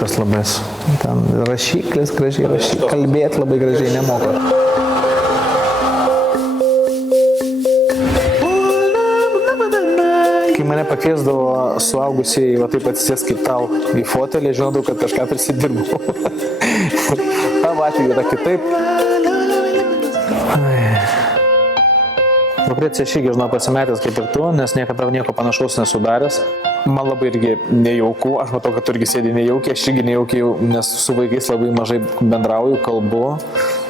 viskas labai. Ten rašyklis gražiai rašyti, kalbėti labai gražiai nemoka. Kai mane pakviesdavo suaugusiai, va taip atsisės kaip tau į fotelį, žinodavau, kad kažką prisidirbau. Tavo atveju yra kitaip. Lukrecija aš irgi, žinau, pasimetęs kaip ir tu, nes niekada nieko panašaus nesudaręs. Man labai irgi nejauku, aš matau, kad tu irgi sėdi nejaukiai, aš irgi nejaukiai, nes su vaikais labai mažai bendrauju, kalbu.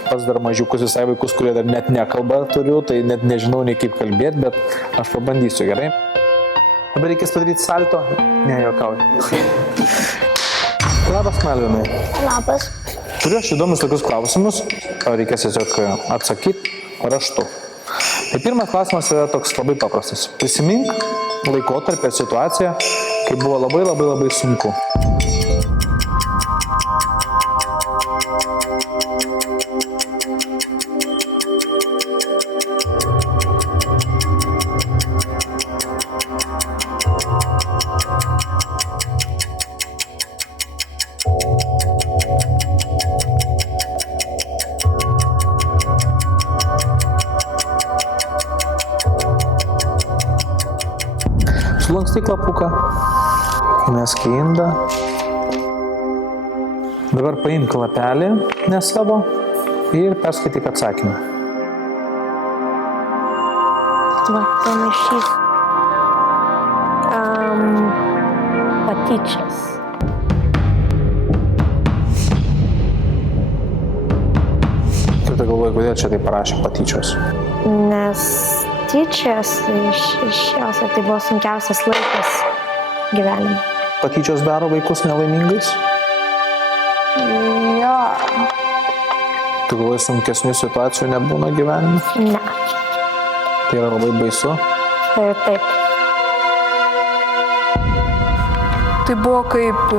Pas dar mažiukus visai vaikus, kurie dar net nekalba turiu, tai net nežinau nei kaip kalbėti, bet aš pabandysiu, gerai? Dabar reikės padaryti salto? Ne, juokauju. Labas, Melvinai. Labas. Turiu aš įdomius tokius klausimus, reikės tiesiog atsakyti raštu. Tai pirmas klausimas yra toks labai paprastas. Prisimink laikotarpį, situaciją, kai buvo labai sunku. Sulankstyk lapuką, įmesk į indą. Dabar paimk lapelį, ne savo, ir perskaityk atsakymą. Va, panašys. Patyčias. Kaip tu galvoji, kodėl čia tai parašė patyčios? Nes tyčias iš jos tai buvo sunkiausias laikas gyvenime. Patyčios daro vaikus nelaimingais? Jo. Tu galvoji, sunkesnių situacijų nebūna gyvenime? Ne. Tai yra labai baisu? Taip. Tai buvo kaip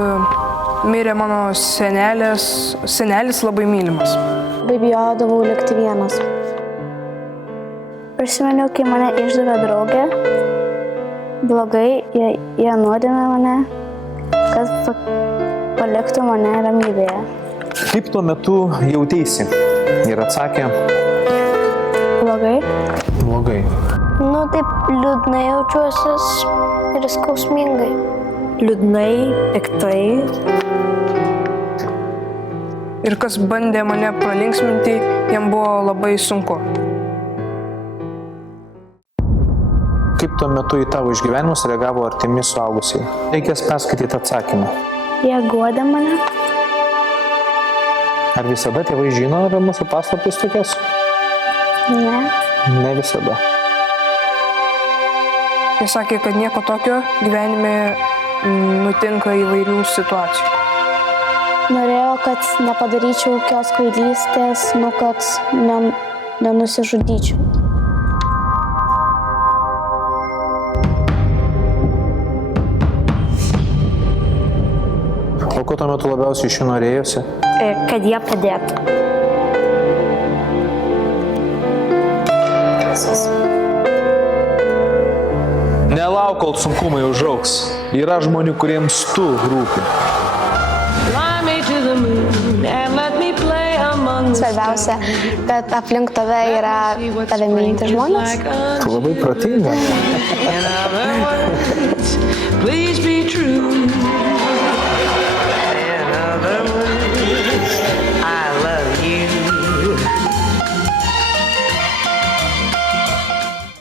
mirė mano senelis labai mylimas. Labai bijodavau likti vienas. Prisimeniau, kai mane išdavė draugė, blogai, jie nuodėmė mane, kad paliktų mane ramybėje. Kaip tuo metu jauteisi? Ir atsakė? Blogai. Blogai. Nu, taip liūdnai jaučiuosi ir skausmingai. Liūdnai, piktai. Ir kas bandė mane pralinksminti, jam buvo labai sunku. Kaip tuo metu į tavo išgyvenimus reagavo artimi suaugusiai? Reikės perskaityti atsakymą. Jie guodė mane. Ar visada tėvai žino apie mūsų paslaptis tokias? Ne. Ne visada. Jie sakė, kad nieko tokio gyvenime nutinka įvairių situacijų. Norėjo, kad nepadaryčiau jokios kvailystės, kad nenusižudyčiau. O ko tuo metu labiausiai iš jų norėjosi? Kad jie padėtų. Nelauk, kol sunkumai užaugs. Yra žmonių, kuriems tu rūpi. Svarbiausia, kad aplink tave yra tave mylintys žmonės. Tu labai protinga.